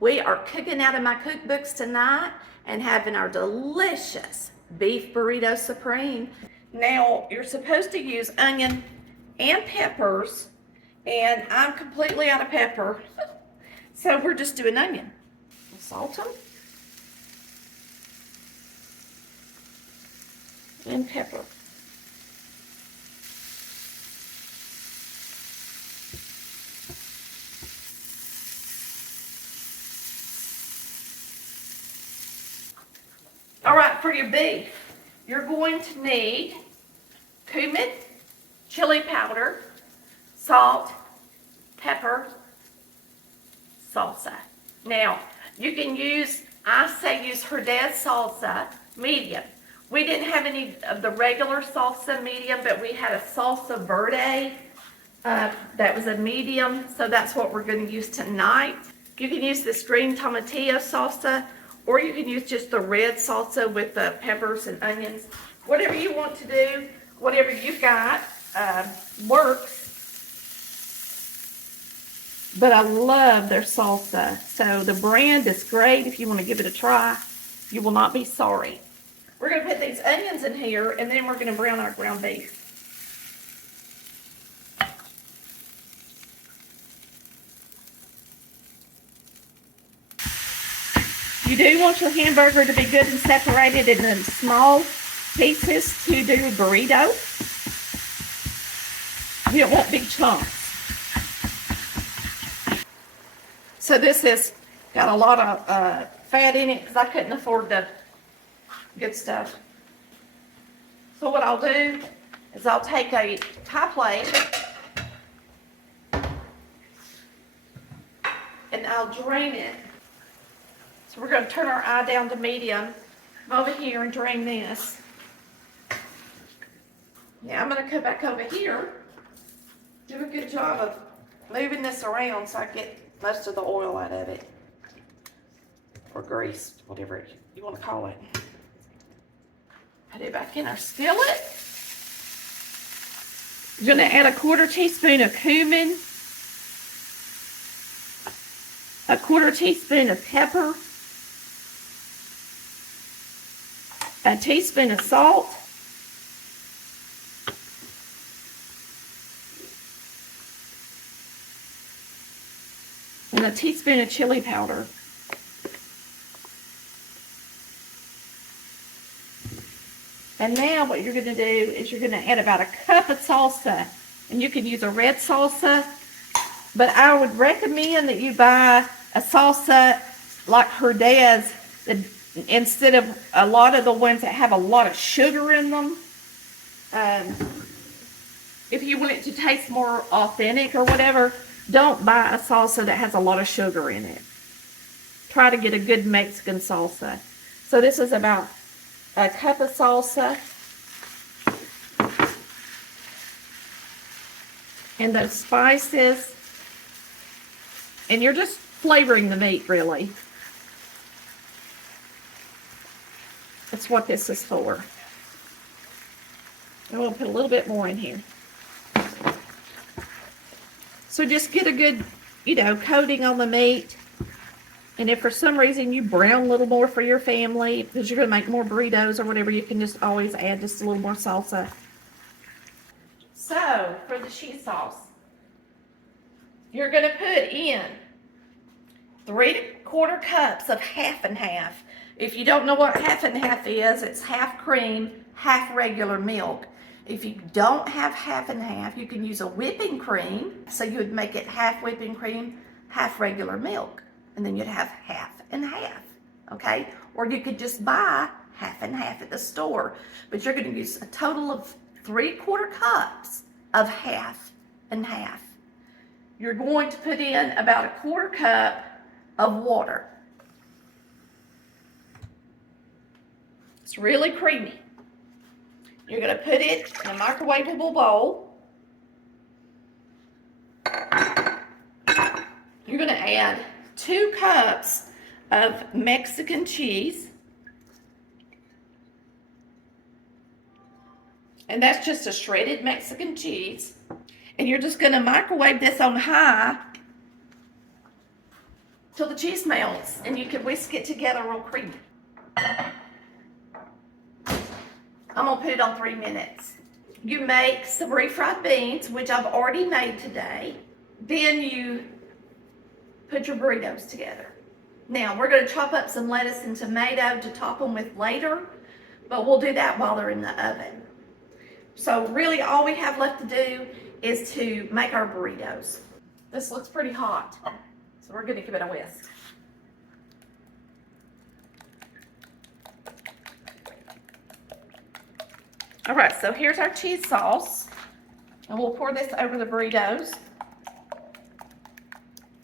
We are cooking out of my cookbooks tonight and having our delicious beef burrito supreme. Now, you're supposed to use onion and peppers, and I'm completely out of pepper, so we're just doing onion. Salt them and pepper. All right, for your beef, you're going to need cumin, chili powder, salt, pepper, salsa. Now, you can use, I say use Herdez salsa, medium. We didn't have any of the regular salsa medium, but we had a salsa verde that was a medium, so that's what we're going to use tonight. You can use this green tomatillo salsa, or you can use just the red salsa with the peppers and onions. Whatever you want to do, whatever you've got works. But I love their salsa. So the brand is great if you want to give it a try. You will not be sorry. We're going to put these onions in here, and then we're going to brown our ground beef. You do want your hamburger to be good and separated into small pieces to do a burrito. You don't want big chunks. So this has got a lot of fat in it because I couldn't afford the good stuff. So what I'll do is I'll take a pie plate and I'll drain it. So we're going to turn our eye down to medium. Come over here and drain this. Now I'm going to come back over here. Do a good job of moving this around so I get most of the oil out of it. Or grease, whatever you want to call it. Put it back in our skillet. You're going to add a 1/4 teaspoon of cumin. A 1/4 teaspoon of pepper. A teaspoon of salt. And a teaspoon of chili powder. And now what you're going to do is you're going to add about a cup of salsa. And you can use a red salsa, but I would recommend that you buy a salsa like Herdez instead of a lot of the ones that have a lot of sugar in them. If you want it to taste more authentic or whatever, don't buy a salsa that has a lot of sugar in it. Try to get a good Mexican salsa. So this is about a cup of salsa. And those spices. And you're just flavoring the meat, really. That's what this is for. I'm going to put a little bit more in here. So just get a good, coating on the meat. And if for some reason you brown a little more for your family, because you're going to make more burritos or whatever, you can just always add just a little more salsa. So, for the cheese sauce, you're going to put in 3¼ cups of half and half. If you don't know what half and half is, it's half cream, half regular milk. If you don't have half and half, you can use a whipping cream. So you would make it half whipping cream, half regular milk. And then you'd have half and half, okay? Or you could just buy half and half at the store. But you're going to use a total of 3¼ cups of half and half. You're going to put in about a 1/4 cup of water. It's really creamy. You're going to put it in a microwavable bowl. You're going to add 2 cups of Mexican cheese. And that's just a shredded Mexican cheese. And you're just going to microwave this on high till the cheese melts, and you can whisk it together real creamy. I'm gonna put it on 3 minutes. You make some refried beans, which I've already made today. Then you put your burritos together. Now we're gonna chop up some lettuce and tomato to top them with later, but we'll do that while they're in the oven. So really all we have left to do is to make our burritos. This looks pretty hot, so we're gonna give it a whisk. All right, so here's our cheese sauce, and we'll pour this over the burritos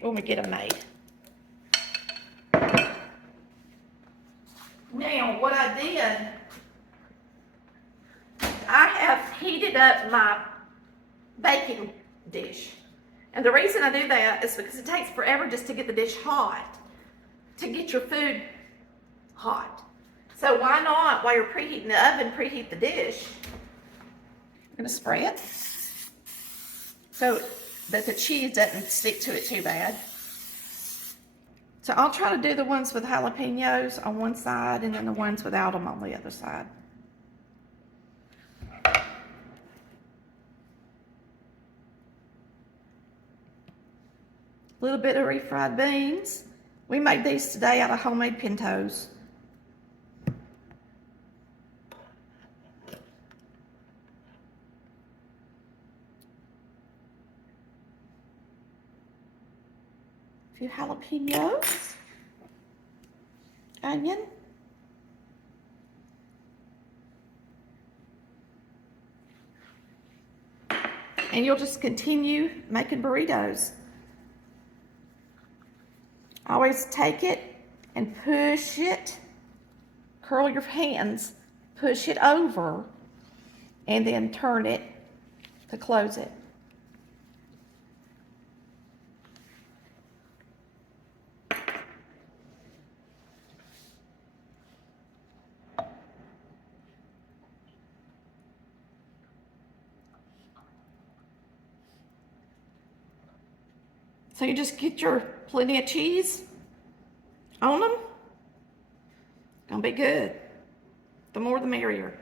when we get them made. Now, what I did, I have heated up my baking dish. And the reason I do that is because it takes forever just to get the dish hot, to get your food hot. So why not, while you're preheating the oven, preheat the dish. I'm gonna spray it so that the cheese doesn't stick to it too bad. So I'll try to do the ones with jalapenos on one side and then the ones without them on the other side. A little bit of refried beans. We made these today out of homemade pintos. A few jalapenos, onion, and you'll just continue making burritos. Always take it and push it, curl your hands, push it over, and then turn it to close it. So you just get your plenty of cheese on them. Gonna be good. The more the merrier.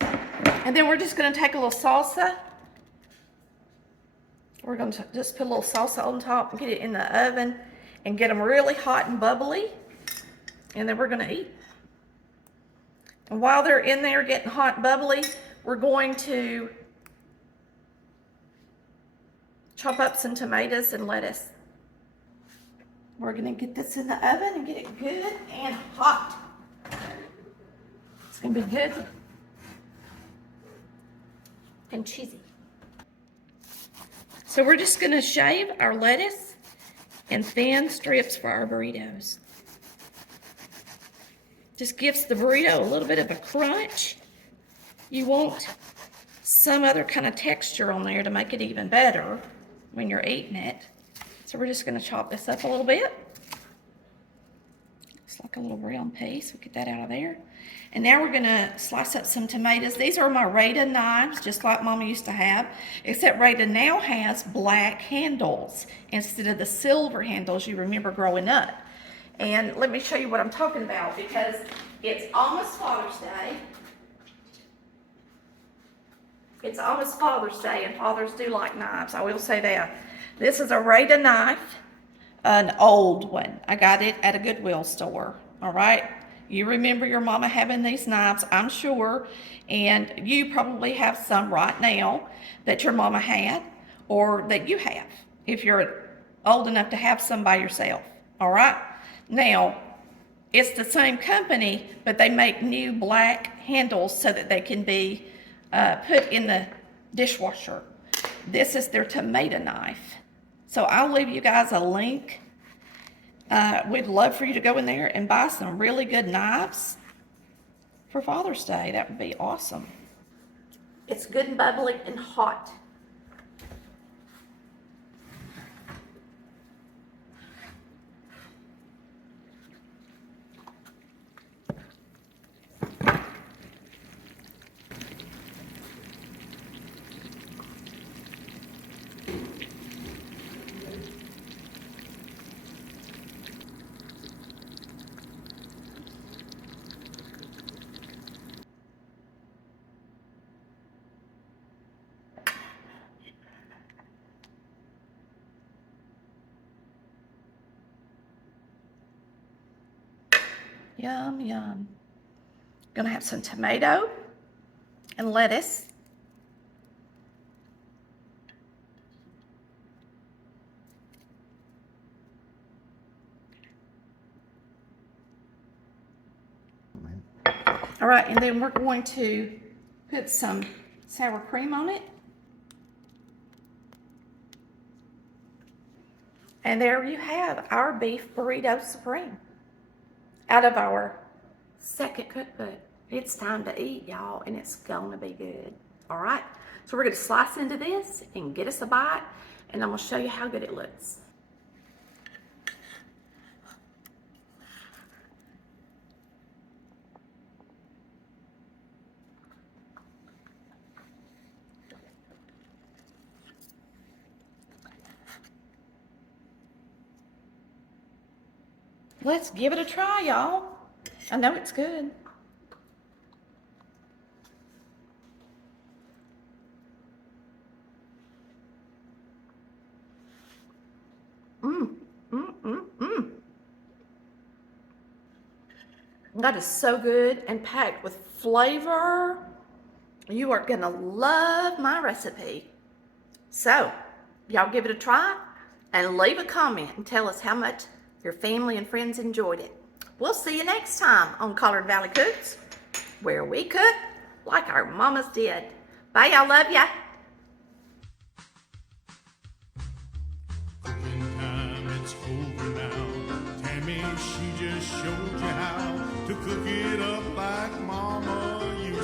And then we're just gonna take a little salsa. We're gonna just put a little salsa on top and get it in the oven and get them really hot and bubbly. And then we're gonna eat. And while they're in there getting hot and bubbly, we're going to chop up some tomatoes and lettuce. We're gonna get this in the oven and get it good and hot. It's gonna be good and cheesy. So we're just gonna shave our lettuce in thin strips for our burritos. Just gives the burrito a little bit of a crunch. You want some other kind of texture on there to make it even better when you're eating it. So we're just gonna chop this up a little bit. Looks like a little brown piece. We'll get that out of there. And now we're gonna slice up some tomatoes. These are my Rada knives, just like Mama used to have, except Rada now has black handles instead of the silver handles you remember growing up. And let me show you what I'm talking about, because it's almost Father's Day. It's almost Father's Day, and fathers do like knives. I will say that. This is a Rada knife, an old one. I got it at a Goodwill store, all right? You remember your mama having these knives, I'm sure, and you probably have some right now that your mama had or that you have, if you're old enough to have some by yourself, all right? Now, it's the same company, but they make new black handles so that they can be put in the dishwasher. This is their tomato knife. So I'll leave you guys a link. We'd love for you to go in there and buy some really good knives for Father's Day. That would be awesome. It's good and bubbly and hot. Yum, yum. Gonna have some tomato and lettuce. All right, and then we're going to put some sour cream on it. And there you have our beef burrito supreme out of our second cookbook. It's time to eat, y'all, and it's gonna be good. All right, so we're gonna slice into this and get us a bite, and I'm gonna show you how good it looks. Let's give it a try, y'all. I know it's good. That is so good and packed with flavor. You are gonna love my recipe. So, y'all give it a try and leave a comment and tell us how much your family and friends enjoyed it. We'll see you next time on Collard Valley Cooks, where we cook like our mamas did. Bye, y'all. Love ya. Cooking time, it's over now. Tammy, she just showed you how to cook it up like mama used